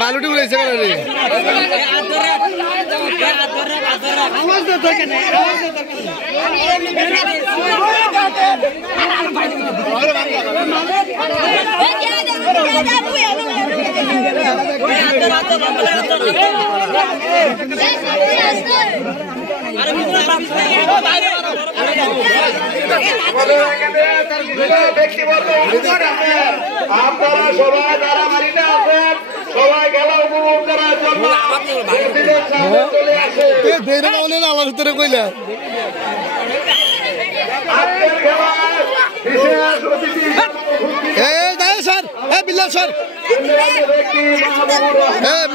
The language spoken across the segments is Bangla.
বালুটি উড়েছে আপনারা সবাই যারা বাড়িতে আছেন সবাই খেলা উপভোগ করার জন্য চলে আসে আমার ভিতরে কইলা স্যার হ্যাঁ বিল্লাল স্যার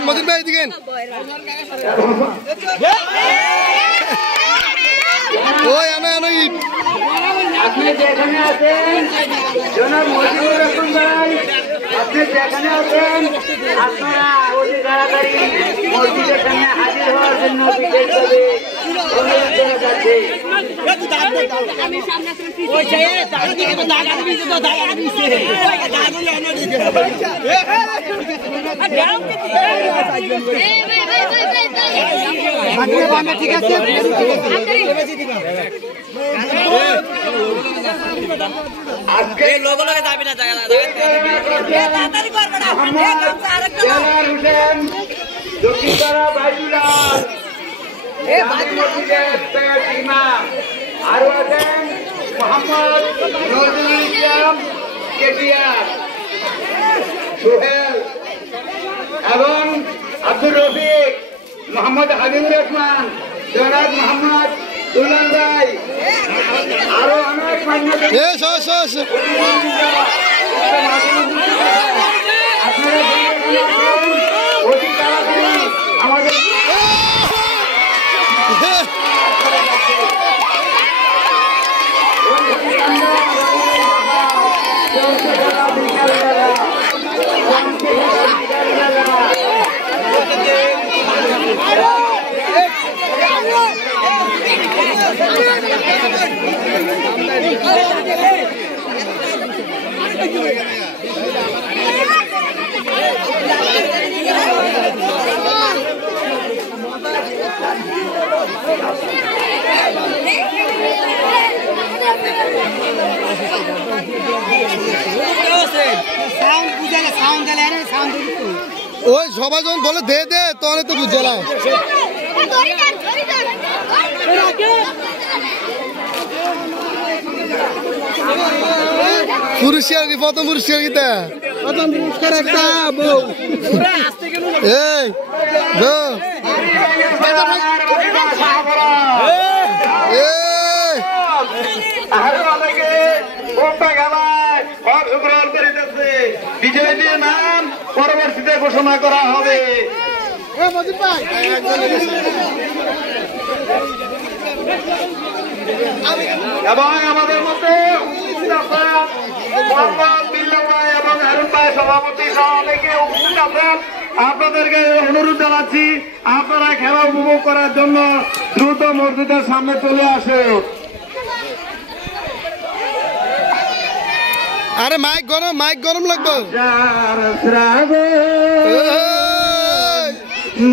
মজিদ ভাই দিকেন ওই আনো ইট আপনি যেখানে আছেন জনাব মজিবুর রহমান ভাই আপনি যেখানে আছেন আপনারা অতি তাড়াতাড়ি মসজিদের সামনে হাজির হওয়ার জন্য বিশেষভাবে অনুরোধ করা যাচ্ছে। ঠিক আছে আজকে লোগো লগে যাবি না জায়গা তাড়াতাড়ি করবে না হুসেন দক্ষিণপাড়া বাইদুল্লাহ ইমাম আরো আছেন মোহাম্মদ নজরুল ইসলাম কেটিয়ার সোহেল এবং আব্দুর রফিক মোহাম্মদ হাবিবুর রহমান জনাব মোহাম্মদ দুলাল ভাই আরো অনেক অতি তাড়াতাড়ি আমাদের ওই সবাই যখন বলে দে দে তখন তো বুঝলাম পুরস্কার কি প্রথম পুরস্কার কিতা প্রথম পুরস্কার একটা বউ এই বউ বিজয়ীদের নাম পরবর্তীতে ঘোষণা করা হবে। এবং আমাদের মধ্যে এবং হারুন ভাই সভাপতি সহ অনেকে উপস্থিত আছেন। আপনাদেরকে অনুরোধ জানাচ্ছি আপনারা খেলা উপভোগ করার জন্য দ্রুত মসজিদের সামনে চলে আসুন। আরে মাইক গরম লাগবে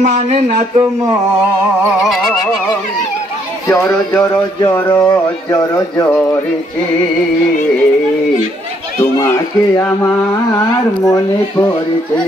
মানে না তো জর জর জর জর জরেছে তোমাকে আমার মনে পড়েছে।